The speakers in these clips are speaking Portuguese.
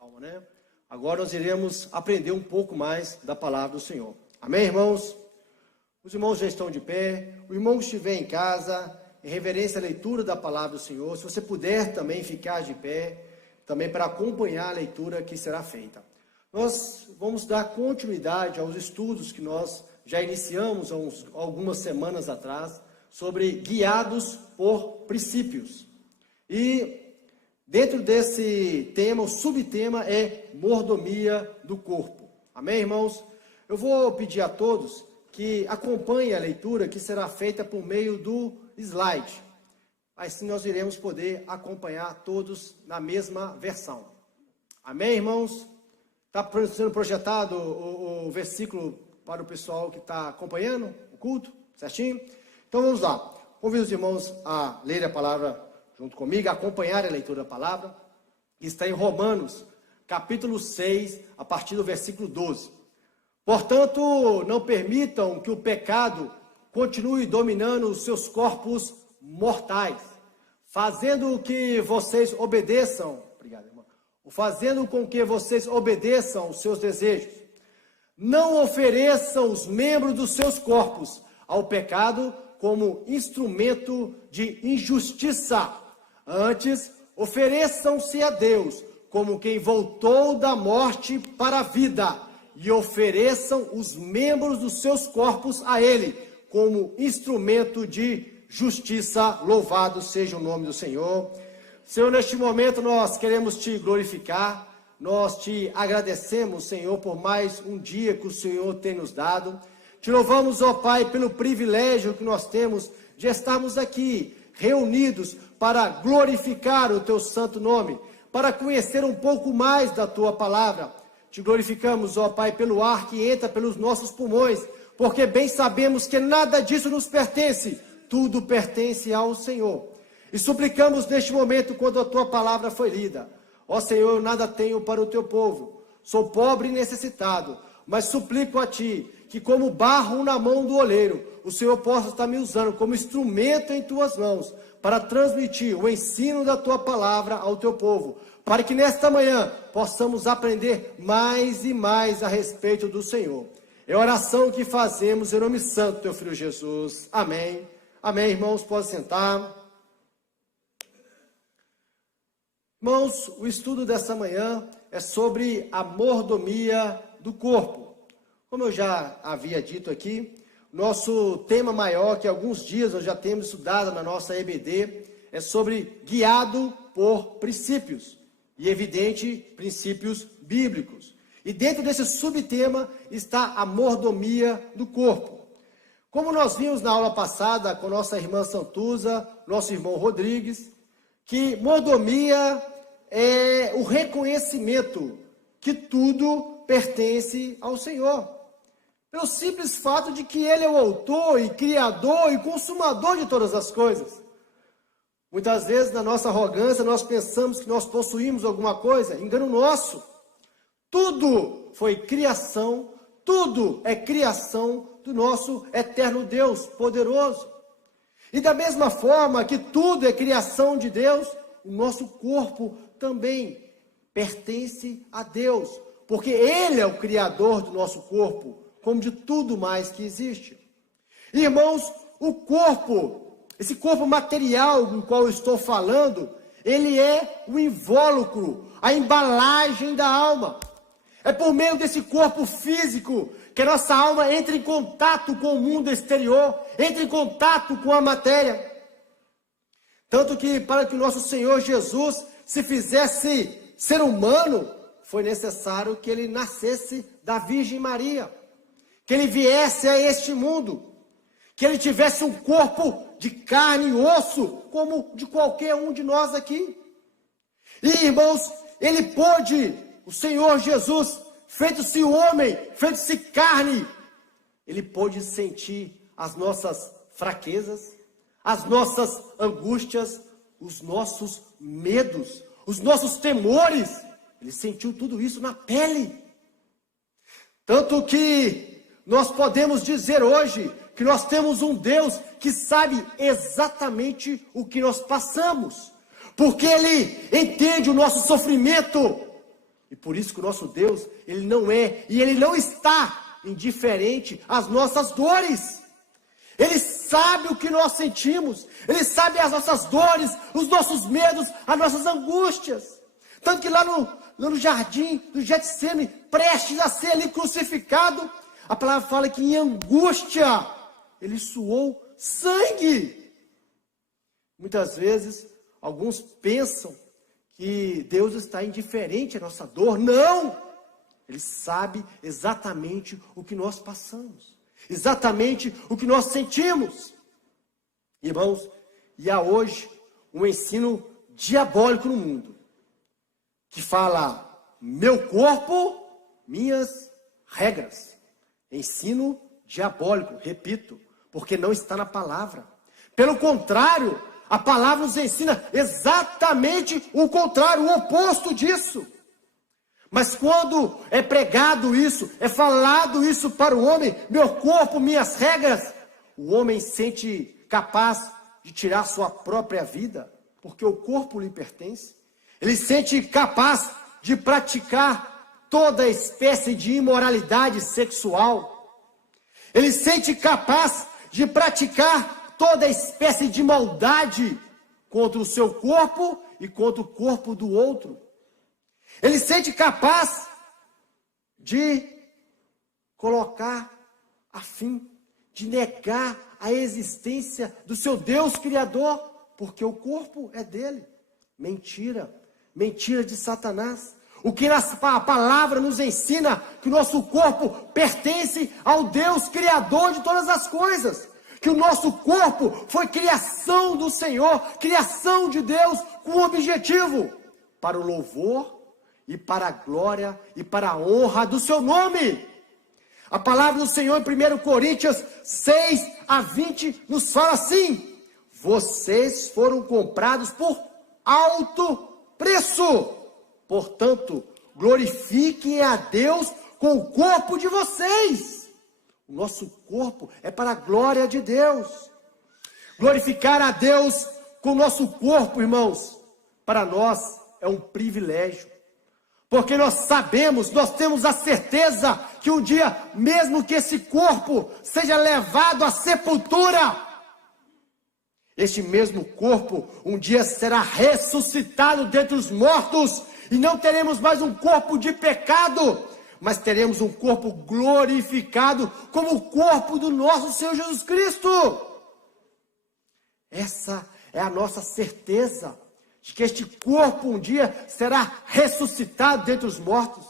alma, né? Agora nós iremos aprender um pouco mais da palavra do Senhor. Amém, irmãos? Os irmãos já estão de pé. O irmão que estiver em casa, em reverência à leitura da palavra do Senhor, se você puder também ficar de pé, também para acompanhar a leitura que será feita. Nós vamos dar continuidade aos estudos que nós já iniciamos algumas semanas atrás, sobre guiados por princípios. E dentro desse tema, o subtema é mordomia do corpo. Amém, irmãos? Eu vou pedir a todos que acompanhem a leitura que será feita por meio do slide. Assim nós iremos poder acompanhar todos na mesma versão. Amém, irmãos? Está sendo projetado o versículo para o pessoal que está acompanhando o culto? Certinho? Então vamos lá. Convido os irmãos a lerem a palavra junto comigo, a acompanhar a leitura da palavra. Está em Romanos, capítulo 6, a partir do versículo 12. Portanto, não permitam que o pecado continue dominando os seus corpos mortais, fazendo com que vocês obedeçam os seus desejos. Não ofereçam os membros dos seus corpos ao pecado como instrumento de injustiça. Antes, ofereçam-se a Deus como quem voltou da morte para a vida, e ofereçam os membros dos seus corpos a Ele como instrumento de justiça. Louvado seja o nome do Senhor. Senhor, neste momento nós queremos Te glorificar, nós Te agradecemos, Senhor, por mais um dia que o Senhor tem nos dado. Te louvamos, ó Pai, pelo privilégio que nós temos de estarmos aqui, reunidos para glorificar o Teu santo nome, para conhecer um pouco mais da Tua palavra. Te glorificamos, ó Pai, pelo ar que entra pelos nossos pulmões, porque bem sabemos que nada disso nos pertence, tudo pertence ao Senhor. E suplicamos neste momento, quando a Tua palavra foi lida: ó Senhor, eu nada tenho para o Teu povo, sou pobre e necessitado, mas suplico a Ti, que como barro na mão do oleiro, o Senhor possa estar me usando como instrumento em Tuas mãos, para transmitir o ensino da Tua palavra ao Teu povo, para que nesta manhã possamos aprender mais e mais a respeito do Senhor. É a oração que fazemos em nome santo do Teu Filho Jesus. Amém. Amém, irmãos, podem sentar. Irmãos, o estudo dessa manhã é sobre a mordomia do corpo. Como eu já havia dito aqui, nosso tema maior, que há alguns dias nós já temos estudado na nossa EBD, é sobre guiado por princípios. E evidente, princípios bíblicos. E dentro desse subtema está a mordomia do corpo. Como nós vimos na aula passada com nossa irmã Santuza, nosso irmão Rodrigues, que mordomia é o reconhecimento que tudo pertence ao Senhor. Pelo simples fato de que Ele é o autor e criador e consumador de todas as coisas. Muitas vezes, na nossa arrogância, nós pensamos que nós possuímos alguma coisa. Engano nosso. Tudo foi criação, tudo é criação do nosso eterno Deus poderoso. E da mesma forma que tudo é criação de Deus, o nosso corpo também pertence a Deus, porque Ele é o criador do nosso corpo, como de tudo mais que existe. Irmãos, o corpo, esse corpo material com o qual eu estou falando, ele é o invólucro, a embalagem da alma. É por meio desse corpo físico que a nossa alma entra em contato com o mundo exterior, entra em contato com a matéria. Tanto que para que o nosso Senhor Jesus se fizesse ser humano, foi necessário que Ele nascesse da Virgem Maria, que Ele viesse a este mundo, que Ele tivesse um corpo de carne e osso, como de qualquer um de nós aqui. E, irmãos, Ele pôde, o Senhor Jesus, feito-se homem, feito-se carne, Ele pôde sentir as nossas fraquezas, as nossas angústias, os nossos medos, os nossos temores. Ele sentiu tudo isso na pele. Tanto que nós podemos dizer hoje que nós temos um Deus que sabe exatamente o que nós passamos, porque Ele entende o nosso sofrimento, E por isso que o nosso Deus, Ele não é e Ele não está indiferente às nossas dores. Ele sabe o que nós sentimos. Ele sabe as nossas dores, os nossos medos, as nossas angústias. Tanto que lá no jardim do Getsemane, prestes a ser ali crucificado, a palavra fala que em angústia Ele suou sangue. Muitas vezes, alguns pensam que Deus está indiferente à nossa dor. Não! Ele sabe exatamente o que nós passamos, exatamente o que nós sentimos. Irmãos, e há hoje um ensino diabólico no mundo, que fala, meu corpo, minhas regras. Ensino diabólico, repito, porque não está na palavra. Pelo contrário, a palavra nos ensina exatamente o contrário, o oposto disso. Mas quando é pregado isso, é falado isso para o homem, meu corpo, minhas regras, o homem sente capaz de tirar sua própria vida, porque o corpo lhe pertence. Ele sente capaz de praticar toda espécie de imoralidade sexual. Ele sente capaz de praticar toda espécie de maldade contra o seu corpo e contra o corpo do outro. Ele sente capaz de colocar a fim, de negar a existência do seu Deus Criador, porque o corpo é dele. Mentira, mentira de Satanás. O que a palavra nos ensina, que o nosso corpo pertence ao Deus Criador de todas as coisas. Que o nosso corpo foi criação do Senhor, criação de Deus, com um objetivo, para o louvor e para a glória e para a honra do seu nome. A palavra do Senhor em 1 Coríntios 6-20 nos fala assim: vocês foram comprados por alto preço, portanto, glorifiquem a Deus com o corpo de vocês. O nosso corpo é para a glória de Deus. Glorificar a Deus com o nosso corpo, irmãos, para nós é um privilégio. Porque nós sabemos, nós temos a certeza que um dia, mesmo que esse corpo seja levado à sepultura, este mesmo corpo um dia será ressuscitado dentre os mortos, e não teremos mais um corpo de pecado, mas teremos um corpo glorificado como o corpo do nosso Senhor Jesus Cristo. Essa é a nossa certeza, de que este corpo um dia será ressuscitado dentre os mortos,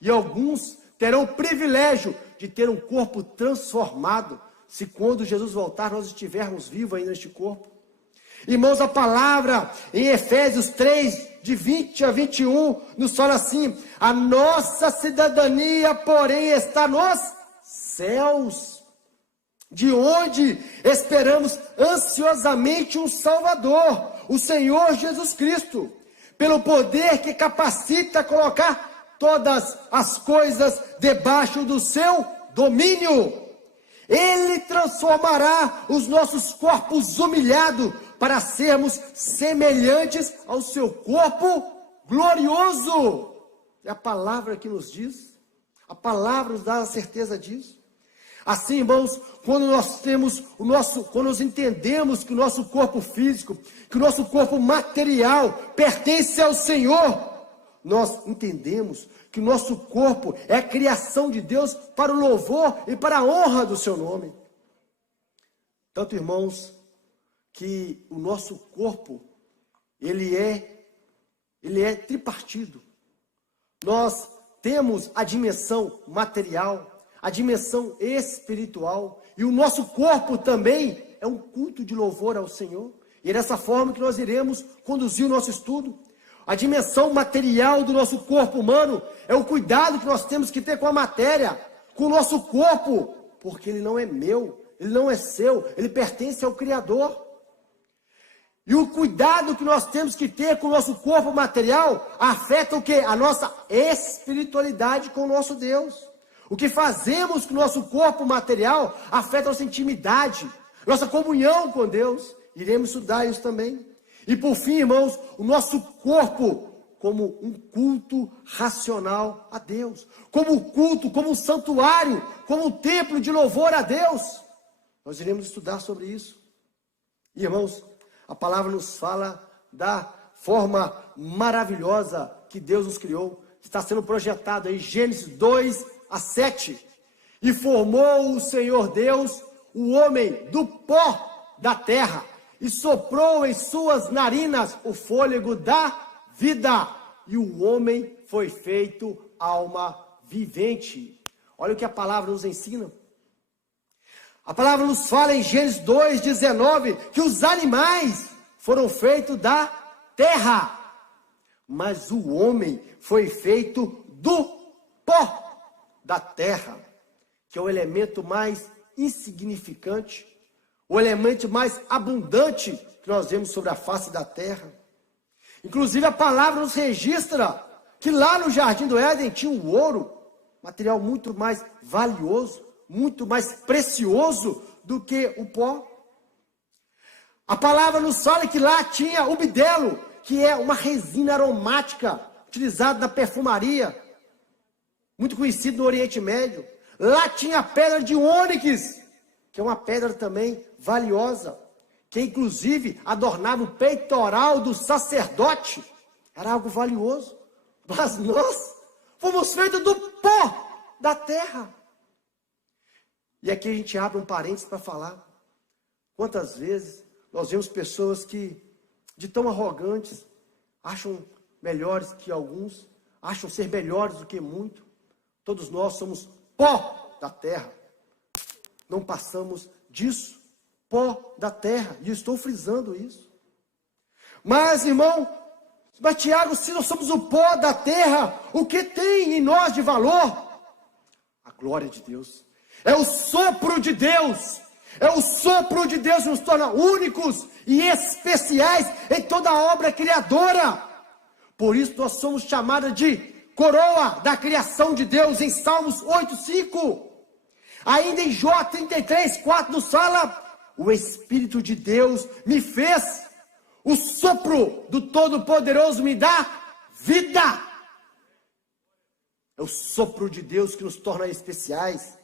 e alguns terão o privilégio de ter um corpo transformado, se quando Jesus voltar nós estivermos vivos ainda neste corpo. Irmãos, a palavra em Efésios 3:20-21 nos fala assim: a nossa cidadania, porém, está nos céus, de onde esperamos ansiosamente um Salvador, o Senhor Jesus Cristo, pelo poder que capacita a colocar todas as coisas debaixo do seu domínio. Ele transformará os nossos corpos humilhados para sermos semelhantes ao seu corpo glorioso. É a palavra que nos diz, a palavra nos dá a certeza disso. Assim, irmãos, quando nós entendemos que o nosso corpo físico, que o nosso corpo material pertence ao Senhor, nós entendemos que o nosso corpo é a criação de Deus para o louvor e para a honra do seu nome. Tanto, irmãos, que o nosso corpo, ele é tripartido. Nós temos a dimensão material, a dimensão espiritual, e o nosso corpo também é um culto de louvor ao Senhor. E é dessa forma que nós iremos conduzir o nosso estudo. A dimensão material do nosso corpo humano é o cuidado que nós temos que ter com a matéria, com o nosso corpo, porque ele não é meu, ele não é seu, ele pertence ao Criador. E o cuidado que nós temos que ter com o nosso corpo material afeta o quê? A nossa espiritualidade com o nosso Deus. O que fazemos com o nosso corpo material afeta a nossa intimidade, nossa comunhão com Deus. Iremos estudar isso também. E por fim, irmãos, o nosso corpo como um culto racional a Deus, como um culto, como um santuário, como um templo de louvor a Deus. Nós iremos estudar sobre isso. E, irmãos, a palavra nos fala da forma maravilhosa que Deus nos criou. Está sendo projetado aí, Gênesis 2:7. E formou o Senhor Deus o homem do pó da terra, e soprou em suas narinas o fôlego da vida, e o homem foi feito alma vivente. Olha o que a palavra nos ensina. A palavra nos fala em Gênesis 2:19 que os animais foram feitos da terra, mas o homem foi feito do pó da terra, que é o elemento mais insignificante, o elemento mais abundante que nós vemos sobre a face da terra. Inclusive a palavra nos registra que lá no Jardim do Éden tinha o ouro, material muito mais valioso, muito mais precioso do que o pó. A palavra nos fala que lá tinha o bidelo, que é uma resina aromática utilizada na perfumaria, muito conhecido no Oriente Médio. Lá tinha a pedra de ônix, que é uma pedra também valiosa, que inclusive adornava o peitoral do sacerdote. Era algo valioso. Mas nós fomos feitos do pó da terra. E aqui a gente abre um parênteses para falar. Quantas vezes nós vemos pessoas que, de tão arrogantes, acham melhores que alguns, acham ser melhores do que muito. Todos nós somos pó da terra. Não passamos disso. Pó da terra. E eu estou frisando isso. Mas, irmão, Tiago, se nós somos o pó da terra, o que tem em nós de valor? A glória de Deus. É o sopro de Deus. É o sopro de Deus que nos torna únicos e especiais em toda a obra criadora. Por isso nós somos chamados de coroa da criação de Deus em Salmos 8:5. Ainda em Jó 33:4 nos fala: o Espírito de Deus me fez, o sopro do Todo-Poderoso me dá vida. É o sopro de Deus que nos torna especiais.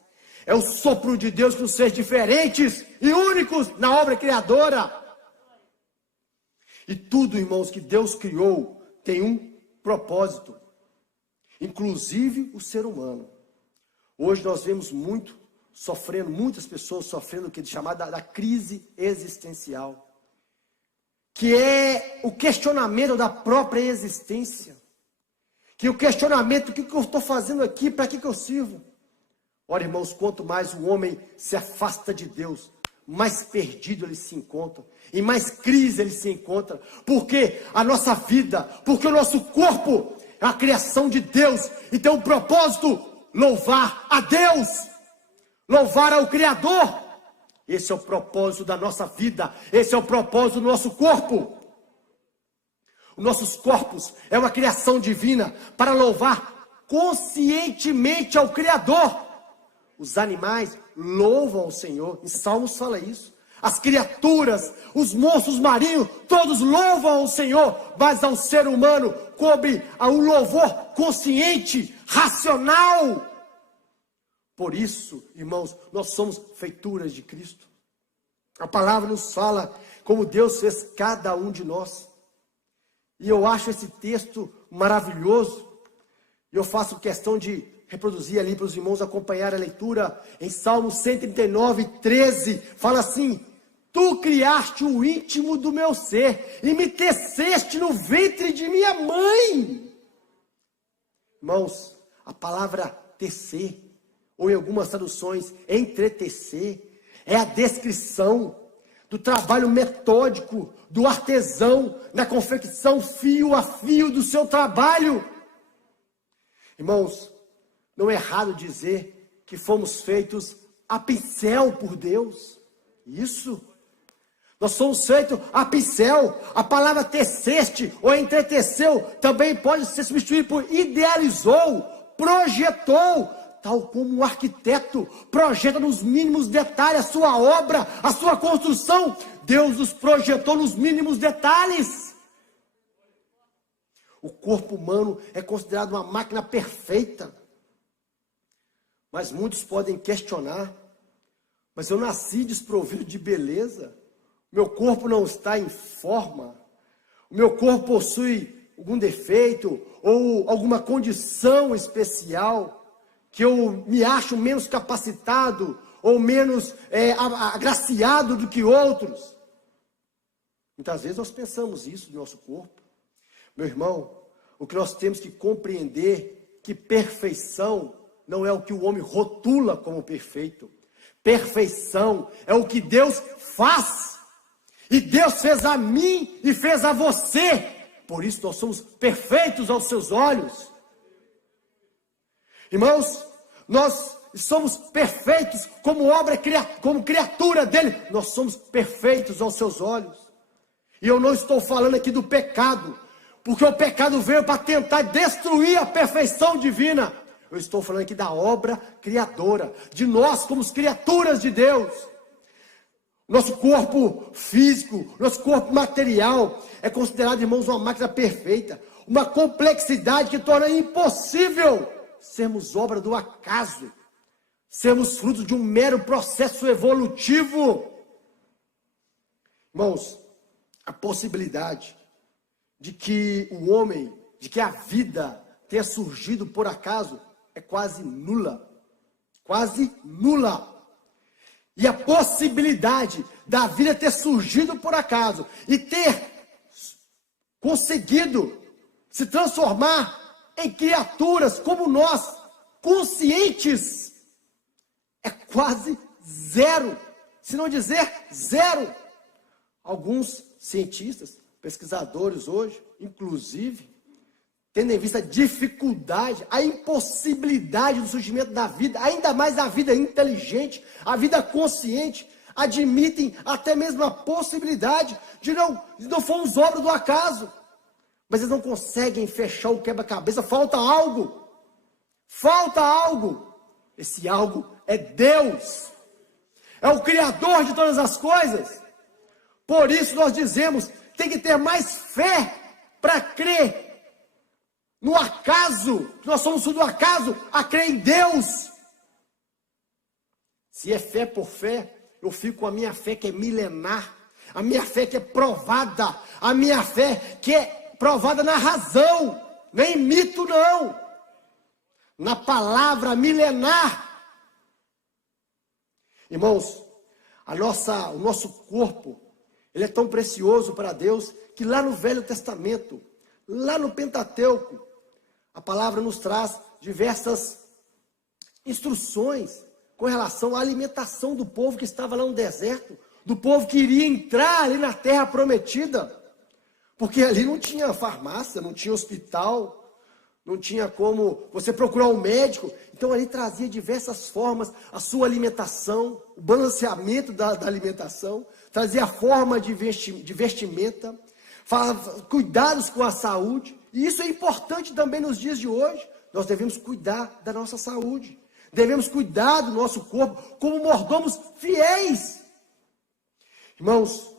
É o sopro de Deus que nos fez diferentes e únicos na obra criadora. E tudo, irmãos, que Deus criou tem um propósito, inclusive o ser humano. Hoje nós vemos muitas pessoas sofrendo o que é chamada da crise existencial, que é o questionamento da própria existência, que é o questionamento: o que eu estou fazendo aqui, para que eu sirvo? Ora, irmãos, quanto mais o homem se afasta de Deus, mais perdido ele se encontra, e mais crise ele se encontra, porque a nossa vida, porque o nosso corpo é a criação de Deus, e tem um propósito: louvar a Deus, louvar ao Criador. Esse é o propósito da nossa vida, esse é o propósito do nosso corpo. Os nossos corpos é uma criação divina para louvar conscientemente ao Criador. Os animais louvam o Senhor, em Salmos fala isso. As criaturas, os monstros marinhos, todos louvam o Senhor, mas ao ser humano coube um louvor consciente, racional. Por isso, irmãos, nós somos feituras de Cristo. A palavra nos fala como Deus fez cada um de nós. E eu acho esse texto maravilhoso. E eu faço questão de reproduzir ali para os irmãos acompanhar a leitura. Em Salmo 139:13, fala assim: tu criaste o íntimo do meu ser, e me teceste no ventre de minha mãe. Irmãos, a palavra tecer, ou em algumas traduções, entretecer, é a descrição do trabalho metódico do artesão na confecção fio a fio do seu trabalho. Irmãos, não é errado dizer que fomos feitos a pincel por Deus. Isso. Nós somos feitos a pincel. A palavra teceste ou entreteceu também pode ser substituída por idealizou, projetou. Tal como um arquiteto projeta nos mínimos detalhes a sua obra, a sua construção, Deus nos projetou nos mínimos detalhes. O corpo humano é considerado uma máquina perfeita. Mas muitos podem questionar, mas eu nasci desprovido de beleza, meu corpo não está em forma, o meu corpo possui algum defeito ou alguma condição especial que eu me acho menos capacitado ou menos agraciado do que outros. Muitas vezes nós pensamos isso do nosso corpo. Meu irmão, o que nós temos que compreender que perfeição não é o que o homem rotula como perfeito. Perfeição é o que Deus faz. E Deus fez a mim e fez a você. Por isso nós somos perfeitos aos seus olhos. Irmãos, nós somos perfeitos como obra, como criatura dele. Nós somos perfeitos aos seus olhos. E eu não estou falando aqui do pecado, porque o pecado veio para tentar destruir a perfeição divina. Eu estou falando aqui da obra criadora, de nós como criaturas de Deus. Nosso corpo físico, nosso corpo material é considerado, irmãos, uma máquina perfeita. Uma complexidade que torna impossível sermos obra do acaso. Sermos fruto de um mero processo evolutivo. Irmãos, a possibilidade de que o homem, de que a vida tenha surgido por acaso, é quase nula. Quase nula. E a possibilidade da vida ter surgido por acaso e ter conseguido se transformar em criaturas como nós, conscientes, é quase zero, se não dizer zero. Alguns cientistas, pesquisadores hoje, inclusive, tendo em vista a dificuldade, a impossibilidade do surgimento da vida, ainda mais a vida inteligente, a vida consciente, admitem até mesmo a possibilidade de não fomos obra do acaso. Mas eles não conseguem fechar o quebra-cabeça, falta algo. Falta algo. Esse algo é Deus. É o Criador de todas as coisas. Por isso nós dizemos, tem que ter mais fé para crer no acaso, que nós somos tudo acaso, a crer em Deus. Se é fé por fé, eu fico com a minha fé que é milenar, a minha fé que é provada, a minha fé que é provada na razão, nem mito não, na palavra milenar. Irmãos, o nosso corpo, ele é tão precioso para Deus, que lá no Velho Testamento, lá no Pentateuco, a palavra nos traz diversas instruções com relação à alimentação do povo que estava lá no deserto, do povo que iria entrar ali na terra prometida, porque ali não tinha farmácia, não tinha hospital, não tinha como você procurar um médico. Então ali trazia diversas formas a sua alimentação, o balanceamento da alimentação, trazia a forma de vestimenta, cuidados com a saúde. E isso é importante também nos dias de hoje. Nós devemos cuidar da nossa saúde. Devemos cuidar do nosso corpo como mordomos fiéis. Irmãos,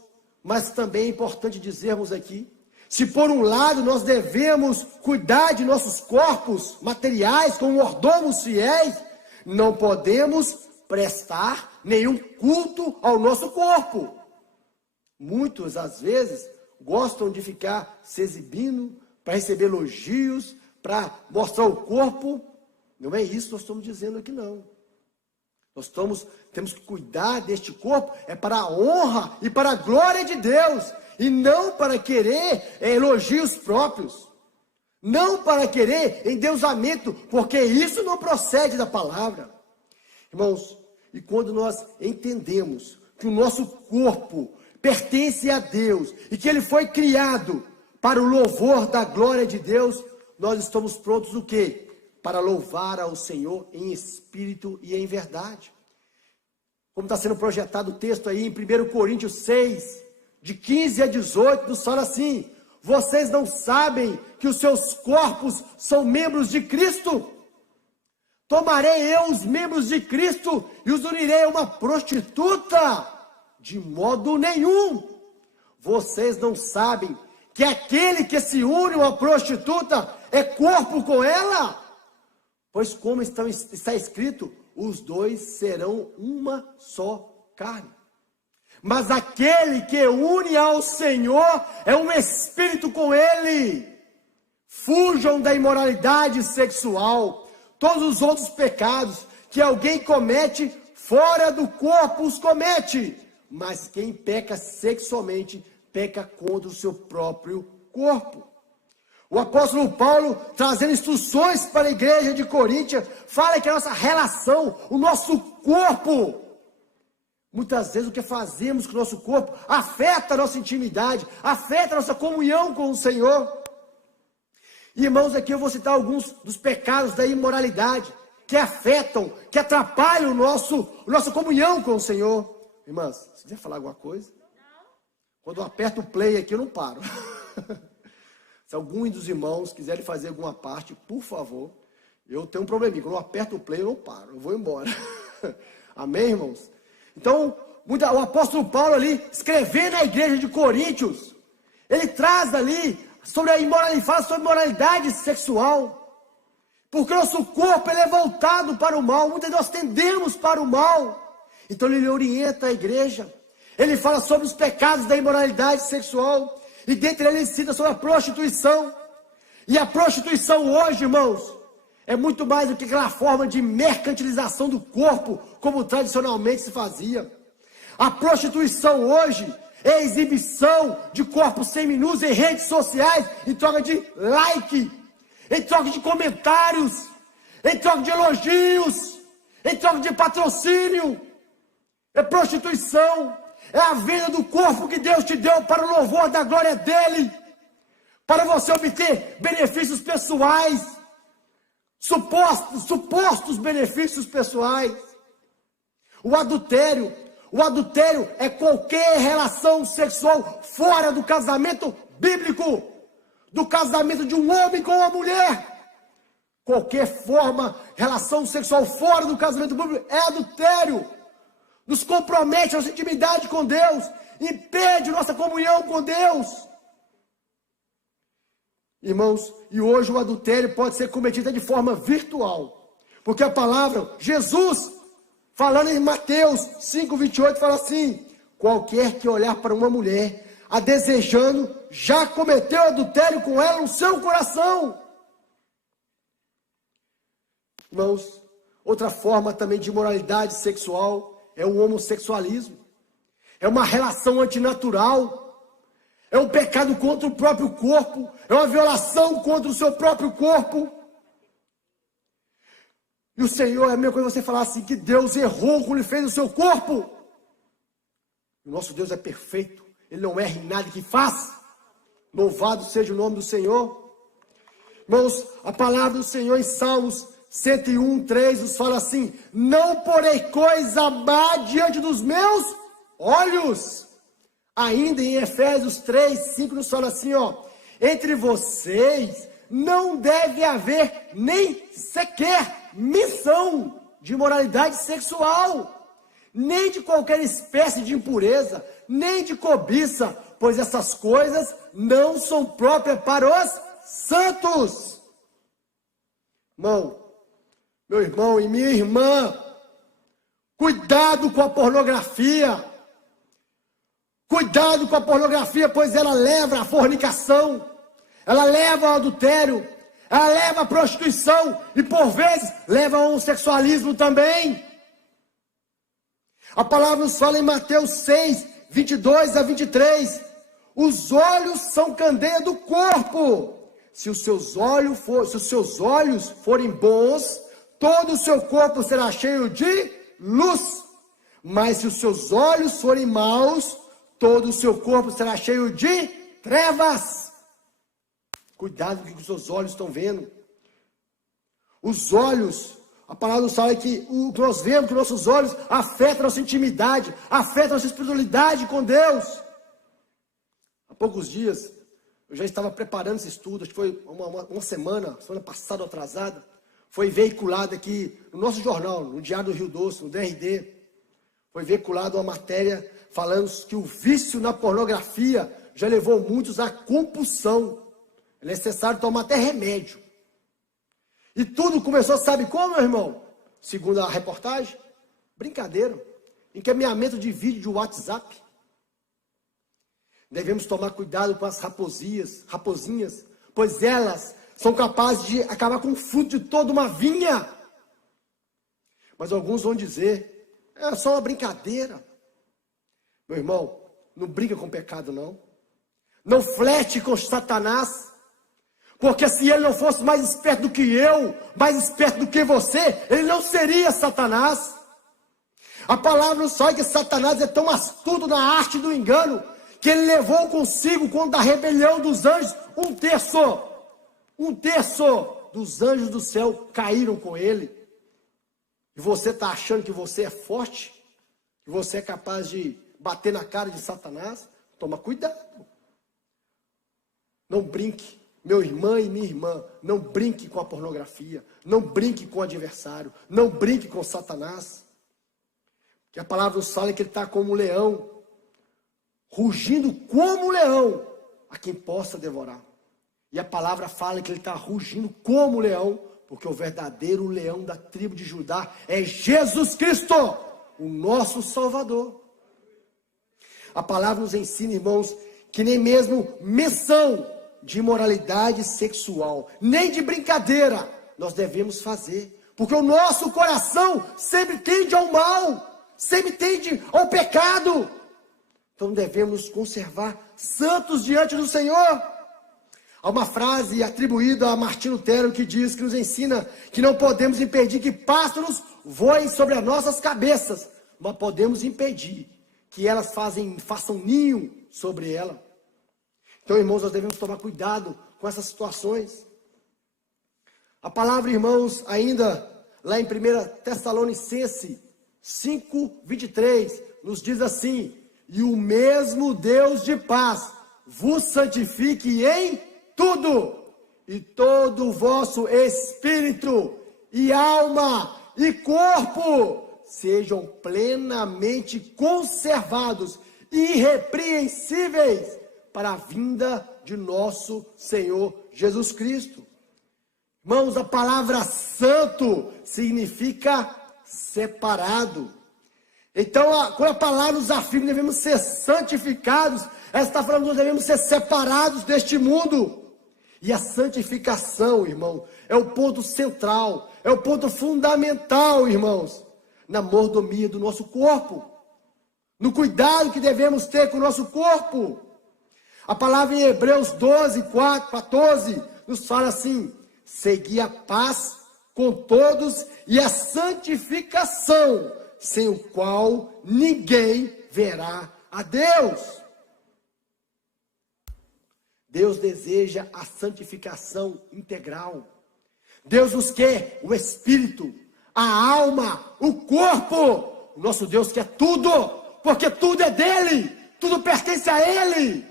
mas também é importante dizermos aqui, se por um lado nós devemos cuidar de nossos corpos materiais como mordomos fiéis, não podemos prestar nenhum culto ao nosso corpo. Muitos, às vezes, gostam de ficar se exibindo, para receber elogios, para mostrar o corpo. Não é isso que nós estamos dizendo aqui, não. Temos que cuidar deste corpo, é para a honra e para a glória de Deus, e não para querer elogios próprios, não para querer endeusamento, porque isso não procede da palavra. Irmãos, e quando nós entendemos que o nosso corpo pertence a Deus, e que ele foi criado para o louvor da glória de Deus, nós estamos prontos o quê? Para louvar ao Senhor em espírito e em verdade. Como está sendo projetado o texto aí em 1 Coríntios 6, de 15 a 18, nos fala assim: vocês não sabem que os seus corpos são membros de Cristo? Tomarei eu os membros de Cristo e os unirei a uma prostituta? De modo nenhum. Vocês não sabem que aquele que se une a uma prostituta é corpo com ela? Pois como está escrito, os dois serão uma só carne. Mas aquele que une ao Senhor é um espírito com Ele. Fujam da imoralidade sexual, todos os outros pecados que alguém comete fora do corpo os comete. Mas quem peca sexualmente, peca contra o seu próprio corpo. O apóstolo Paulo, trazendo instruções para a igreja de Coríntia, fala que a nossa relação, o nosso corpo, muitas vezes o que fazemos com o nosso corpo afeta a nossa intimidade, afeta a nossa comunhão com o Senhor. Irmãos, aqui eu vou citar alguns dos pecados da imoralidade que afetam, que atrapalham nossa comunhão com o Senhor. Irmãs, você quer falar alguma coisa? Quando eu aperto o play aqui, eu não paro. Se algum dos irmãos quiserem fazer alguma parte, por favor, eu tenho um probleminha. Quando eu aperto o play, eu não paro, eu vou embora. Amém, irmãos? Então, o apóstolo Paulo ali, escrevendo à igreja de Coríntios, ele traz ali sobre a imoralidade, fala sobre moralidade sexual. Porque o nosso corpo ele é voltado para o mal, muitas vezes nós tendemos para o mal. Então ele orienta a igreja. Ele fala sobre os pecados da imoralidade sexual. E dentre eles ele cita sobre a prostituição. E a prostituição hoje, irmãos, é muito mais do que aquela forma de mercantilização do corpo, como tradicionalmente se fazia. A prostituição hoje é a exibição de corpos seminus em redes sociais, em troca de like, em troca de comentários, em troca de elogios, em troca de patrocínio. É prostituição. É a venda do corpo que Deus te deu para o louvor da glória dEle. Para você obter benefícios pessoais. Supostos benefícios pessoais. O adultério. O adultério é qualquer relação sexual fora do casamento bíblico. Do casamento de um homem com uma mulher. Qualquer forma, relação sexual fora do casamento bíblico é adultério. Nos compromete a nossa intimidade com Deus, impede nossa comunhão com Deus. Irmãos, e hoje o adultério pode ser cometido de forma virtual, porque a palavra, Jesus, falando em Mateus 5:28, fala assim: qualquer que olhar para uma mulher, a desejando, já cometeu adultério com ela no seu coração. Irmãos, outra forma também de imoralidade sexual é o homossexualismo. É uma relação antinatural. É um pecado contra o próprio corpo. É uma violação contra o seu próprio corpo. E o Senhor, é a mesma coisa você falar assim, que Deus errou quando Ele fez o seu corpo. O nosso Deus é perfeito. Ele não erra em nada que faz. Louvado seja o nome do Senhor. Irmãos, a palavra do Senhor em Salmos 101:3 nos fala assim: não porei coisa má diante dos meus olhos. Ainda em Efésios 3:5 nos fala assim, entre vocês não deve haver nem sequer menção de imoralidade sexual, nem de qualquer espécie de impureza, nem de cobiça, pois essas coisas não são próprias para os santos. Meu irmão e minha irmã, cuidado com a pornografia. Cuidado com a pornografia, pois ela leva à fornicação, ela leva ao adultério, ela leva à prostituição e por vezes leva ao homossexualismo também. A palavra nos fala em Mateus 6:22-23, os olhos são candeia do corpo. Se os seus olhos forem bons, todo o seu corpo será cheio de luz. Mas se os seus olhos forem maus, todo o seu corpo será cheio de trevas. Cuidado com o que os seus olhos estão vendo. Os olhos, a palavra nos fala que o que nós vemos com nossos olhos afeta a nossa intimidade, afeta a nossa espiritualidade com Deus. Há poucos dias, eu já estava preparando esse estudo, acho que foi uma semana passada, atrasada, foi veiculado aqui no nosso jornal, no Diário do Rio Doce, no DRD, foi veiculada uma matéria falando que o vício na pornografia já levou muitos à compulsão. É necessário tomar até remédio. E tudo começou, sabe como, meu irmão? Segundo a reportagem, brincadeira, encaminhamento de vídeo de WhatsApp. Devemos tomar cuidado com as raposinhas, pois elas são capazes de acabar com o fruto de toda uma vinha. Mas alguns vão dizer, é só uma brincadeira. Meu irmão, não briga com o pecado, não. Não flerte com Satanás. Porque se ele não fosse mais esperto do que eu, mais esperto do que você, ele não seria Satanás. A palavra nos fala que Satanás é tão astuto na arte do engano, que ele levou consigo, quando da rebelião dos anjos, um terço dos anjos do céu caíram com ele. E você está achando que você é forte? Que você é capaz de bater na cara de Satanás? Toma cuidado. Não brinque. Meu irmão e minha irmã, não brinque com a pornografia, não brinque com o adversário, não brinque com Satanás. Que a palavra nos fala que ele está como um leão, rugindo como um leão, a quem possa devorar. E a palavra fala que ele está rugindo como um leão, porque o verdadeiro leão da tribo de Judá é Jesus Cristo, o nosso Salvador. A palavra nos ensina, irmãos, que nem mesmo menção de imoralidade sexual, nem de brincadeira, nós devemos fazer. Porque o nosso coração sempre tende ao mal, sempre tende ao pecado. Então devemos conservar santos diante do Senhor. Há uma frase atribuída a Martim Lutero que diz, que nos ensina que não podemos impedir que pássaros voem sobre as nossas cabeças, mas podemos impedir que elas façam ninho sobre ela. Então, irmãos, nós devemos tomar cuidado com essas situações. A palavra, irmãos, ainda lá em 1 Tessalonicenses 5:23, nos diz assim: e o mesmo Deus de paz vos santifique em tudo, e todo o vosso espírito e alma e corpo sejam plenamente conservados, irrepreensíveis, para a vinda de nosso Senhor Jesus Cristo. Irmãos, a palavra santo significa separado. Então, quando a palavra nos afirma que devemos ser santificados, ela está falando que nós devemos ser separados deste mundo. E a santificação, irmão, é o ponto central, é o ponto fundamental, irmãos, na mordomia do nosso corpo, no cuidado que devemos ter com o nosso corpo. A palavra em Hebreus 12:14 nos fala assim: segui a paz com todos e a santificação, sem o qual ninguém verá a Deus. Deus deseja a santificação integral. Deus nos quer o espírito, a alma, o corpo. O nosso Deus quer tudo, porque tudo é dele, tudo pertence a ele.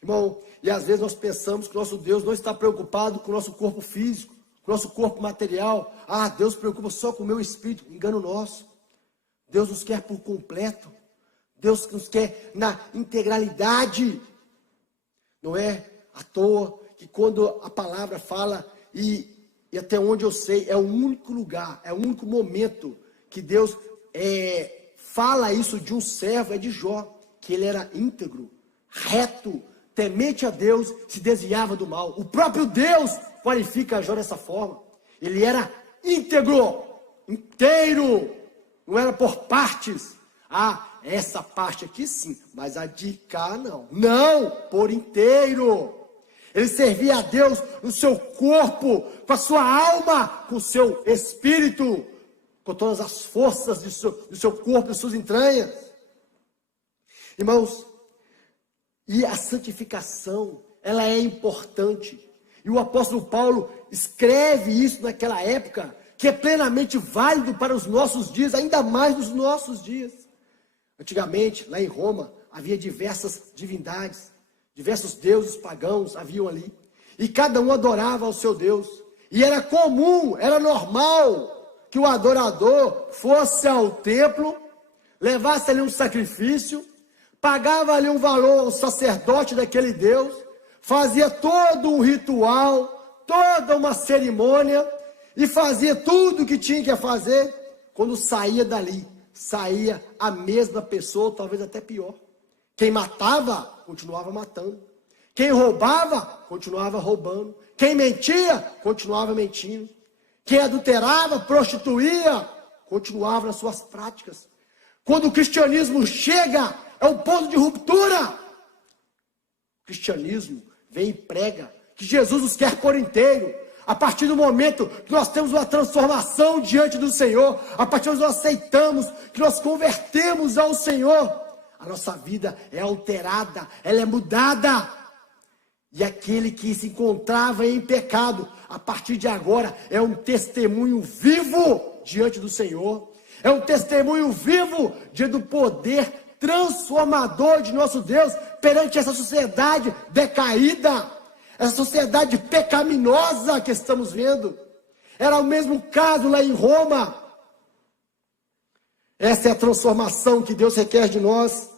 Irmão, e às vezes nós pensamos que o nosso Deus não está preocupado com o nosso corpo físico, com o nosso corpo material. Ah, Deus se preocupa só com o meu espírito. Engano nosso. Deus nos quer por completo. Deus nos quer na integralidade. Não é à toa que quando a palavra fala, e até onde eu sei, é o único lugar, é o único momento que Deus fala isso de um servo, é de Jó, que ele era íntegro, reto, temente a Deus, se desviava do mal. O próprio Deus qualifica Jó dessa forma. Ele era íntegro, inteiro, não era por partes. Ah, essa parte aqui sim, mas a de cá não. Não, por inteiro. Ele servia a Deus no seu corpo, com a sua alma, com o seu espírito, com todas as forças do seu corpo, de suas entranhas. Irmãos, e a santificação, ela é importante. E o apóstolo Paulo escreve isso naquela época, que é plenamente válido para os nossos dias, ainda mais nos nossos dias. Antigamente, lá em Roma, havia diversas divindades, diversos deuses pagãos haviam ali. E cada um adorava ao seu Deus. E era comum, era normal, que o adorador fosse ao templo, levasse ali um sacrifício, pagava ali um valor ao sacerdote daquele Deus, fazia todo um ritual, toda uma cerimônia, e fazia tudo o que tinha que fazer. Quando saía dali, saía a mesma pessoa, talvez até pior. Quem matava, continuava matando. Quem roubava, continuava roubando. Quem mentia, continuava mentindo. Quem adulterava, prostituía, continuava nas suas práticas. Quando o cristianismo chega, é um ponto de ruptura. O cristianismo vem e prega que Jesus nos quer por inteiro. A partir do momento que nós temos uma transformação diante do Senhor, a partir do momento que nós aceitamos, que nós convertemos ao Senhor, a nossa vida é alterada, ela é mudada. E aquele que se encontrava em pecado, a partir de agora, é um testemunho vivo diante do Senhor. É um testemunho vivo diante do poder transformador de nosso Deus perante essa sociedade decaída, essa sociedade pecaminosa que estamos vendo. Era o mesmo caso lá em Roma. Essa é a transformação que Deus requer de nós.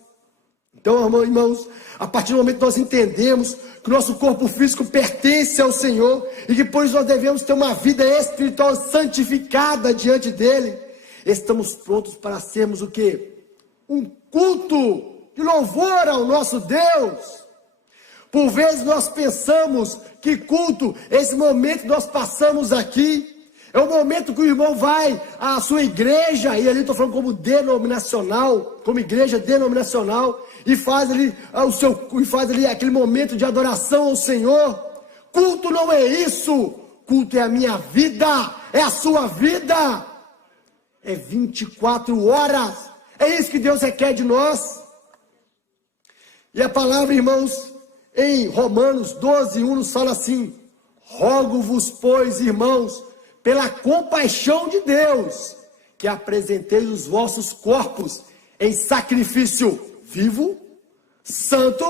Então, irmãos, a partir do momento que nós entendemos que o nosso corpo físico pertence ao Senhor e que por isso nós devemos ter uma vida espiritual santificada diante dEle, estamos prontos para sermos o quê? Um culto de louvor ao nosso Deus. Por vezes nós pensamos que culto, esse momento que nós passamos aqui, é o momento que o irmão vai à sua igreja, e ali estou falando como denominacional, como igreja denominacional, e faz ali aquele momento de adoração ao Senhor. Culto não é isso. Culto é a minha vida, é a sua vida. É 24 horas. É isso que Deus requer de nós. E a palavra, irmãos, em Romanos 12:1 nos fala assim: rogo-vos, pois, irmãos, pela compaixão de Deus, que apresenteis os vossos corpos em sacrifício vivo, santo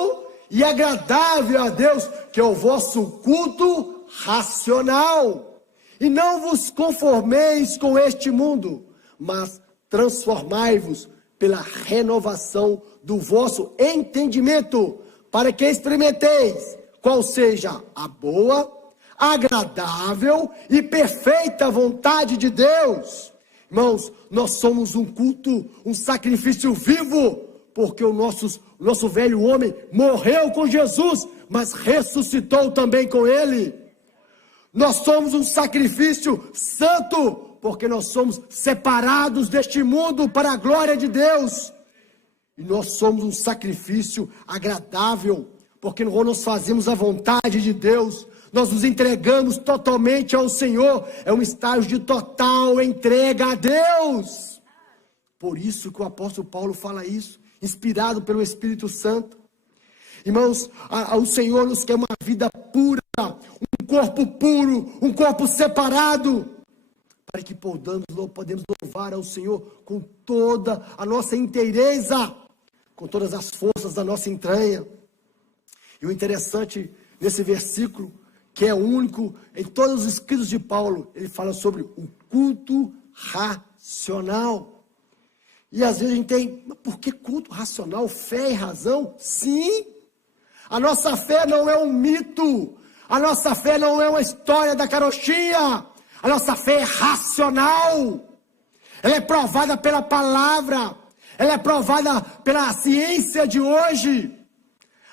e agradável a Deus, que é o vosso culto racional. E não vos conformeis com este mundo, mas transformai-vos pela renovação do vosso entendimento, para que experimenteis qual seja a boa, agradável e perfeita vontade de Deus. Irmãos, nós somos um culto, um sacrifício vivo, porque o nosso velho homem morreu com Jesus, mas ressuscitou também com Ele. Nós somos um sacrifício santo, porque nós somos separados deste mundo para a glória de Deus. E nós somos um sacrifício agradável, porque quando nós fazemos a vontade de Deus, nós nos entregamos totalmente ao Senhor. É um estágio de total entrega a Deus. Por isso que o apóstolo Paulo fala isso, inspirado pelo Espírito Santo. Irmãos, o Senhor nos quer uma vida pura, um corpo puro, um corpo separado, para que podemos louvar ao Senhor com toda a nossa inteireza, com todas as forças da nossa entranha. E o interessante nesse versículo, que é único em todos os escritos de Paulo, ele fala sobre o culto racional. E às vezes a gente tem, mas por que culto racional? Fé e razão? Sim! A nossa fé não é um mito, a nossa fé não é uma história da carochinha, a nossa fé é racional, ela é provada pela palavra, ela é provada pela ciência de hoje.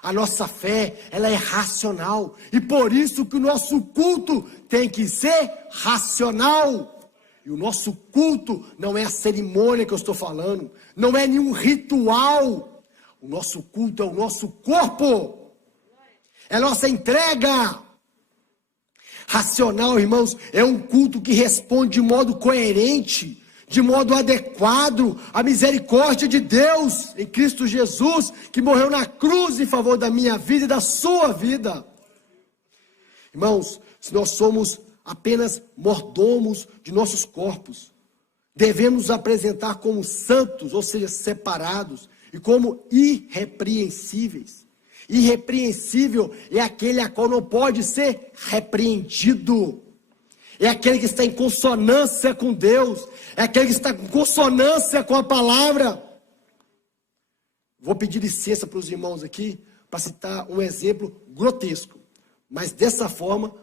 A nossa fé, ela é racional, e por isso que o nosso culto tem que ser racional. E o nosso culto não é a cerimônia que eu estou falando, não é nenhum ritual. O nosso culto é o nosso corpo, é a nossa entrega. Racional, irmãos, é um culto que responde de modo coerente, de modo adequado à misericórdia de Deus em Cristo Jesus, que morreu na cruz em favor da minha vida e da sua vida. Irmãos, se nós somos apenas mordomos de nossos corpos, devemos nos apresentar como santos, ou seja, separados, e como irrepreensíveis. Irrepreensível é aquele a qual não pode ser repreendido. É aquele que está em consonância com Deus. É aquele que está em consonância com a palavra. Vou pedir licença para os irmãos aqui, para citar um exemplo grotesco. Mas dessa forma,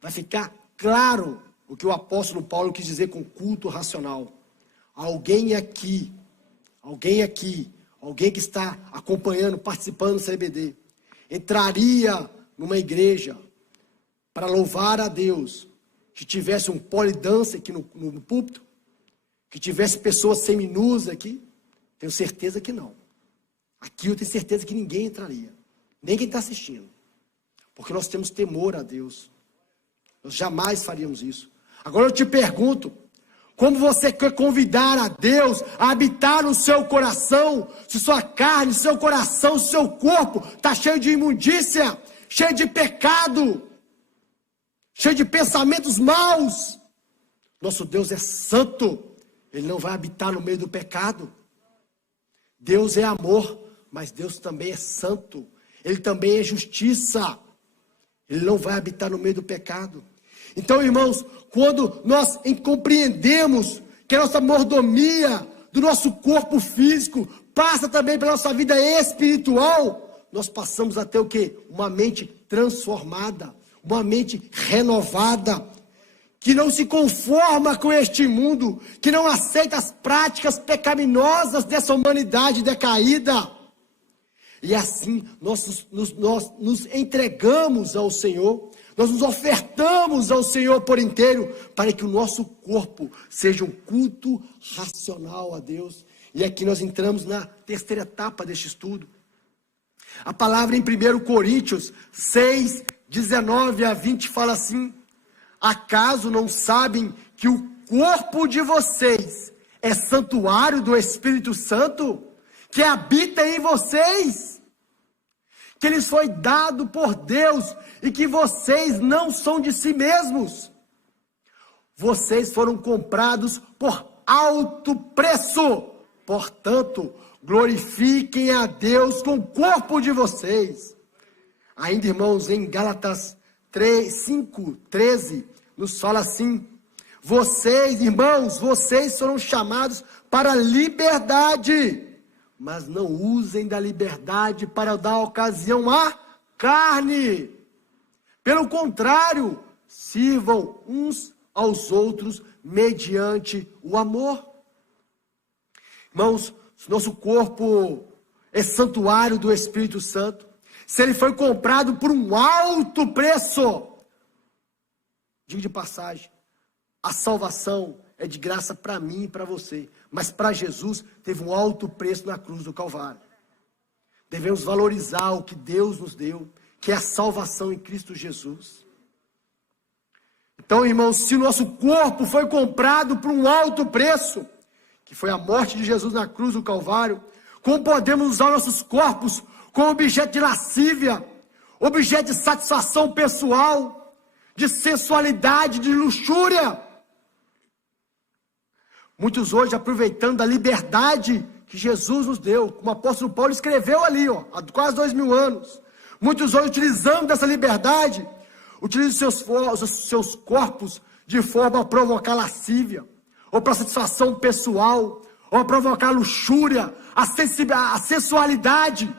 vai ficar claro o que o apóstolo Paulo quis dizer com culto racional. Alguém que está acompanhando, participando do CBD, entraria numa igreja para louvar a Deus, que tivesse um polidança aqui no púlpito, que tivesse pessoas seminus aqui? Tenho certeza que não. Aqui eu tenho certeza que ninguém entraria, nem quem está assistindo, porque nós temos temor a Deus. Nós jamais faríamos isso. Agora eu te pergunto, como você quer convidar a Deus a habitar no seu coração, se sua carne, seu coração, seu corpo está cheio de imundícia, cheio de pecado, cheio de pensamentos maus? Nosso Deus é santo, Ele não vai habitar no meio do pecado. Deus é amor, mas Deus também é santo, Ele também é justiça, Ele não vai habitar no meio do pecado. Então, irmãos, quando nós compreendemos que a nossa mordomia do nosso corpo físico passa também pela nossa vida espiritual, nós passamos a ter o quê? Uma mente transformada, uma mente renovada, que não se conforma com este mundo, que não aceita as práticas pecaminosas dessa humanidade decaída. E assim nós nos entregamos ao Senhor, nós nos ofertamos ao Senhor por inteiro, para que o nosso corpo seja um culto racional a Deus. E aqui nós entramos na terceira etapa deste estudo. A palavra em 1 Coríntios 6, 19 a 20 fala assim: acaso não sabem que o corpo de vocês é santuário do Espírito Santo, que habita em vocês, que lhes foi dado por Deus, e que vocês não são de si mesmos? Vocês foram comprados por alto preço, portanto, glorifiquem a Deus com o corpo de vocês. Ainda, irmãos, em Gálatas 5:13, nos fala assim: vocês, irmãos, vocês foram chamados para a liberdade, mas não usem da liberdade para dar ocasião à carne. Pelo contrário, sirvam uns aos outros mediante o amor. Irmãos, se nosso corpo é santuário do Espírito Santo, se ele foi comprado por um alto preço, digo de passagem, a salvação é de graça para mim e para você, mas para Jesus teve um alto preço na cruz do Calvário. Devemos valorizar o que Deus nos deu, que é a salvação em Cristo Jesus. Então, irmãos, se o nosso corpo foi comprado por um alto preço, que foi a morte de Jesus na cruz do Calvário, como podemos usar nossos corpos como objeto de lascívia, objeto de satisfação pessoal, de sensualidade, de luxúria? Muitos hoje, aproveitando a liberdade que Jesus nos deu, como o apóstolo Paulo escreveu ali, há quase 2000 anos, muitos hoje, utilizando dessa liberdade, utilizam seus corpos de forma a provocar lascívia, ou para satisfação pessoal, ou a provocar luxúria, a sensualidade.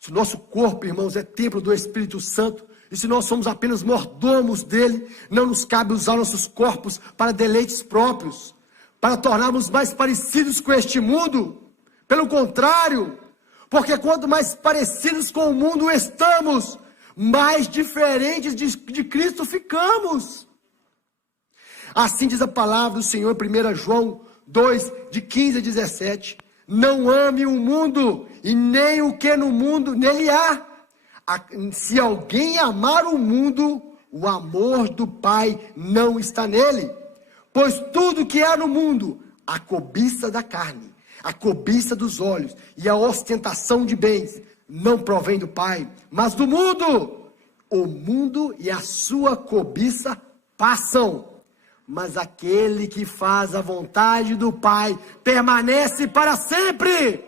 Se o nosso corpo, irmãos, é templo do Espírito Santo, e se nós somos apenas mordomos dele, não nos cabe usar nossos corpos para deleites próprios, para tornarmos mais parecidos com este mundo. Pelo contrário, porque quanto mais parecidos com o mundo estamos, mais diferentes de Cristo ficamos. Assim diz a palavra do Senhor em 1 João 2, de 15 a 17. Não ame o mundo, e nem o que no mundo nele há. Se alguém amar o mundo, o amor do Pai não está nele. Pois tudo que há no mundo, a cobiça da carne, a cobiça dos olhos e a ostentação de bens, não provém do Pai, mas do mundo. O mundo e a sua cobiça passam, mas aquele que faz a vontade do Pai permanece para sempre.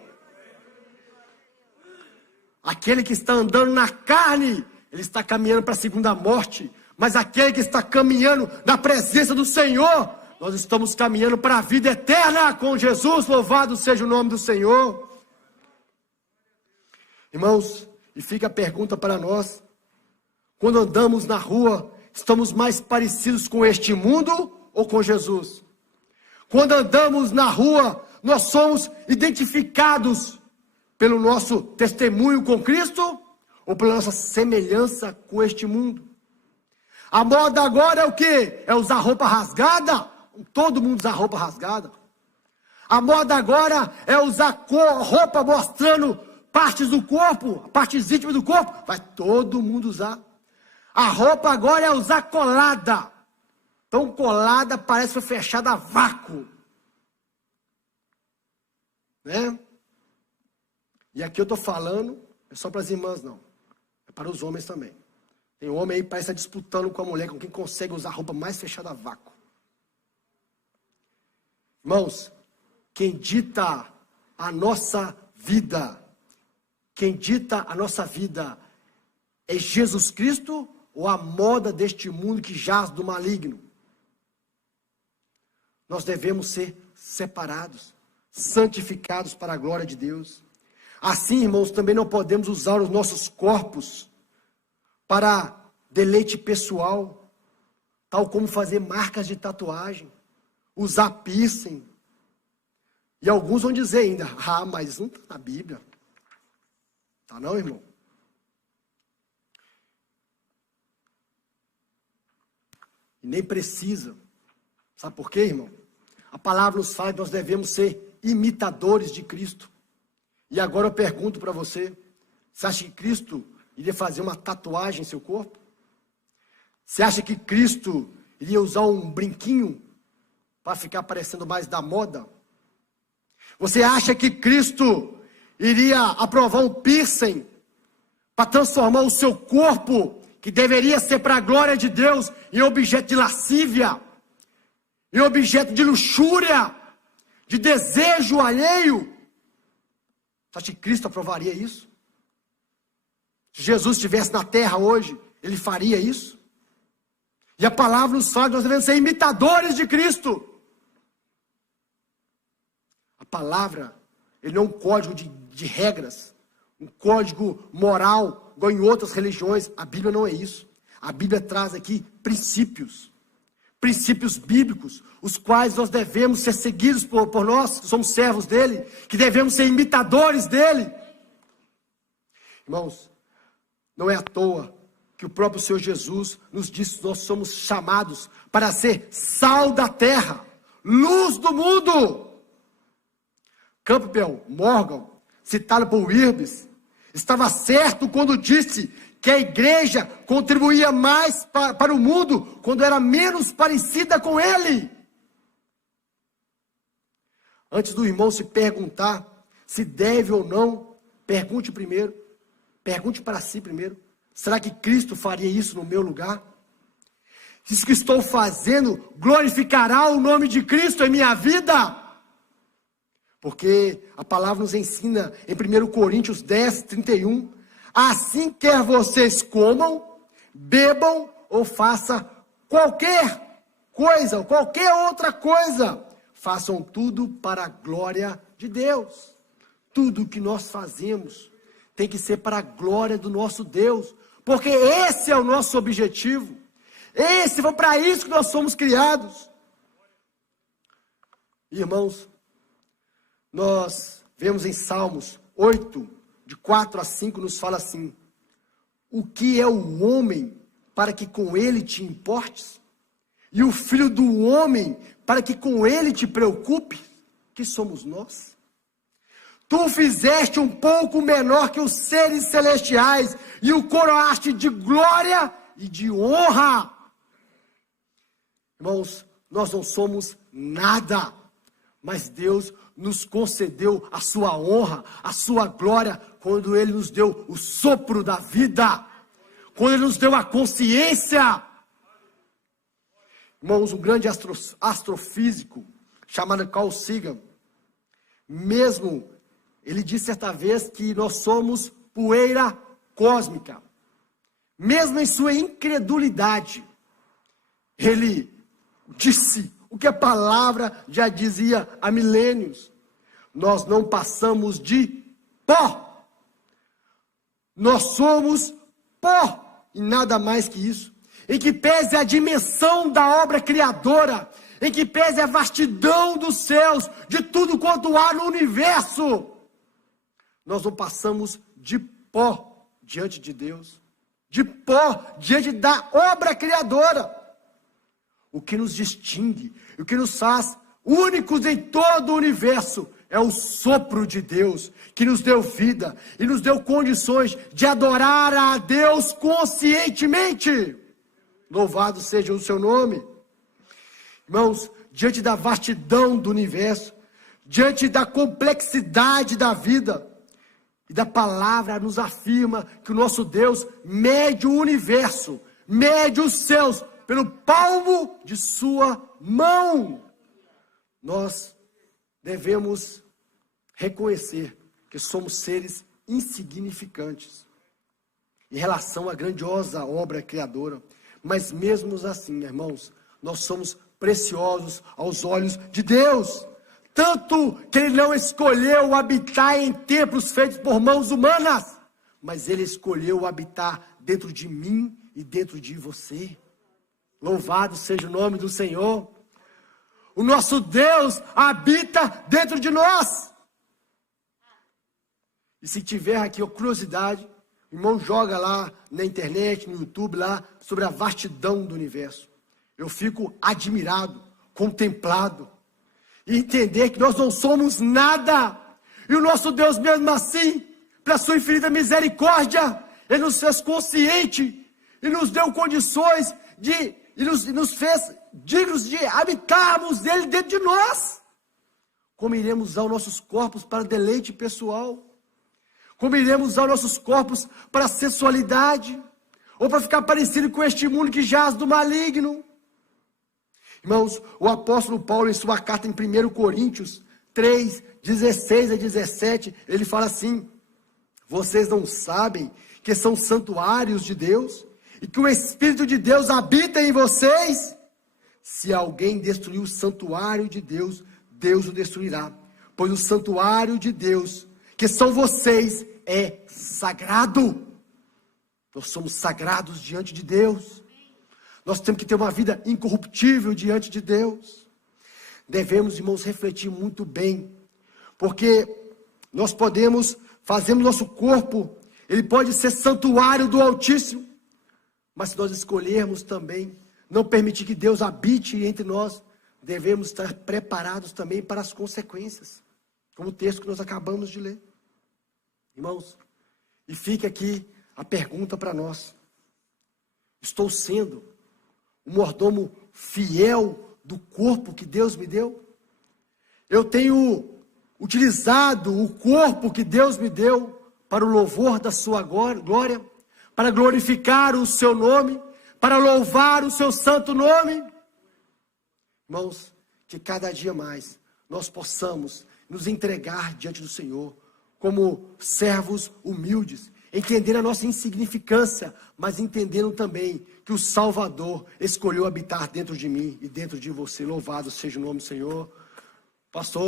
Aquele que está andando na carne, ele está caminhando para a segunda morte. Mas aquele que está caminhando na presença do Senhor, nós estamos caminhando para a vida eterna com Jesus. Louvado seja o nome do Senhor. Irmãos, e fica a pergunta para nós: quando andamos na rua, estamos mais parecidos com este mundo ou com Jesus? Quando andamos na rua, nós somos identificados pelo nosso testemunho com Cristo ou pela nossa semelhança com este mundo? A moda agora é o quê? É usar roupa rasgada? Todo mundo usa roupa rasgada. A moda agora é usar roupa mostrando partes do corpo, partes íntimas do corpo. Vai todo mundo usar. A roupa agora é usar colada. Tão colada, parece que foi fechada a vácuo. Né? E aqui eu estou falando, é só para as irmãs não. É para os homens também. Tem homem aí que parece estar disputando com a mulher, com quem consegue usar a roupa mais fechada a vácuo. Irmãos, quem dita a nossa vida, é Jesus Cristo ou a moda deste mundo que jaz do maligno? Nós devemos ser separados, santificados para a glória de Deus. Assim, irmãos, também não podemos usar os nossos corpos para deleite pessoal, tal como fazer marcas de tatuagem, usar piercing. E alguns vão dizer ainda: ah, mas isso não está na Bíblia. Está não, irmão? E nem precisa. Sabe por quê, irmão? A palavra nos fala que nós devemos ser imitadores de Cristo. E agora eu pergunto para você: você acha que Cristo iria fazer uma tatuagem em seu corpo? Você acha que Cristo iria usar um brinquinho para ficar parecendo mais da moda? Você acha que Cristo iria aprovar um piercing para transformar o seu corpo, que deveria ser para a glória de Deus, em objeto de lascívia, em objeto de luxúria, de desejo alheio? Você acha que Cristo aprovaria isso? Se Jesus estivesse na terra hoje, ele faria isso? E a palavra nos fala que nós devemos ser imitadores de Cristo. A palavra, ele não é um código de regras, um código moral, igual em outras religiões. A Bíblia não é isso. A Bíblia traz aqui princípios bíblicos, os quais nós devemos ser seguidos por nós, que somos servos dele, que devemos ser imitadores dele. Irmãos, não é à toa que o próprio Senhor Jesus nos disse que nós somos chamados para ser sal da terra, luz do mundo. Campbell Morgan, citado por Wirbes, estava certo quando disse que a igreja contribuía mais para o mundo quando era menos parecida com ele. Antes do irmão se perguntar se deve ou não, pergunte para si primeiro: será que Cristo faria isso no meu lugar? Isso que estou fazendo glorificará o nome de Cristo em minha vida? Porque a palavra nos ensina em 1 Coríntios 10, 31, assim quer vocês comam, bebam ou façam qualquer coisa, ou qualquer outra coisa, façam tudo para a glória de Deus. Tudo que nós fazemos tem que ser para a glória do nosso Deus, porque esse é o nosso objetivo. Foi para isso que nós somos criados. Irmãos, nós vemos em Salmos 8, de 4 a 5, nos fala assim: o que é o homem para que com ele te importes? E o filho do homem para que com ele te preocupe? Que somos nós? Tu fizeste um pouco menor que os seres celestiais e o coroaste de glória e de honra. Irmãos, nós não somos nada, mas Deus nos concedeu a sua honra, a sua glória, quando Ele nos deu o sopro da vida, quando Ele nos deu a consciência. Irmãos, um grande astrofísico chamado Carl Sagan, ele disse certa vez que nós somos poeira cósmica. Mesmo em sua incredulidade, ele disse o que a palavra já dizia há milênios: nós não passamos de pó. nós somos pó e nada mais que isso. Em que pese a dimensão da obra criadora, em que pese a vastidão dos céus, de tudo quanto há no universo, nós não passamos de pó diante de Deus, de pó diante da obra criadora. O que nos distingue, o que nos faz únicos em todo o universo, é o sopro de Deus, que nos deu vida e nos deu condições de adorar a Deus conscientemente. Louvado seja o seu nome. Irmãos, diante da vastidão do universo, diante da complexidade da vida, e da palavra nos afirma que o nosso Deus mede o universo, mede os céus, pelo palmo de sua mão. Nós devemos reconhecer que somos seres insignificantes em relação à grandiosa obra criadora. Mas mesmo assim, irmãos, nós somos preciosos aos olhos de Deus. Tanto que Ele não escolheu habitar em templos feitos por mãos humanas, mas Ele escolheu habitar dentro de mim e dentro de você. Louvado seja o nome do Senhor. O nosso Deus habita dentro de nós. E se tiver aqui curiosidade, o irmão joga lá na internet, no YouTube, lá, sobre a vastidão do universo. Eu fico admirado, contemplado, e entender que nós não somos nada. E o nosso Deus, mesmo assim, pela sua infinita misericórdia, Ele nos fez consciente, e nos deu condições e nos fez dignos de habitarmos Ele dentro de nós. Como iremos usar os nossos corpos para deleite pessoal? Como iremos usar os nossos corpos para a sensualidade? Ou para ficar parecido com este mundo que jaz do maligno? Irmãos, o apóstolo Paulo, em sua carta em 1 Coríntios 3, 16 a 17, ele fala assim: vocês não sabem que são santuários de Deus? E que o Espírito de Deus habita em vocês? Se alguém destruir o santuário de Deus, Deus o destruirá. Pois o santuário de Deus, que são vocês, é sagrado. Nós somos sagrados diante de Deus. Nós temos que ter uma vida incorruptível diante de Deus. Devemos, irmãos, refletir muito bem, porque nós podemos, fazemos nosso corpo, ele pode ser santuário do Altíssimo, mas se nós escolhermos também não permitir que Deus habite entre nós, devemos estar preparados também para as consequências, como o texto que nós acabamos de ler. Irmãos, e fica aqui a pergunta para nós: estou sendo um mordomo fiel do corpo que Deus me deu? Eu tenho utilizado o corpo que Deus me deu para o louvor da sua glória, para glorificar o seu nome, para louvar o seu santo nome? Irmãos, que cada dia mais nós possamos nos entregar diante do Senhor como servos humildes, entender a nossa insignificância, mas entendendo também que o Salvador escolheu habitar dentro de mim e dentro de você. Louvado seja o nome do Senhor. Pastor.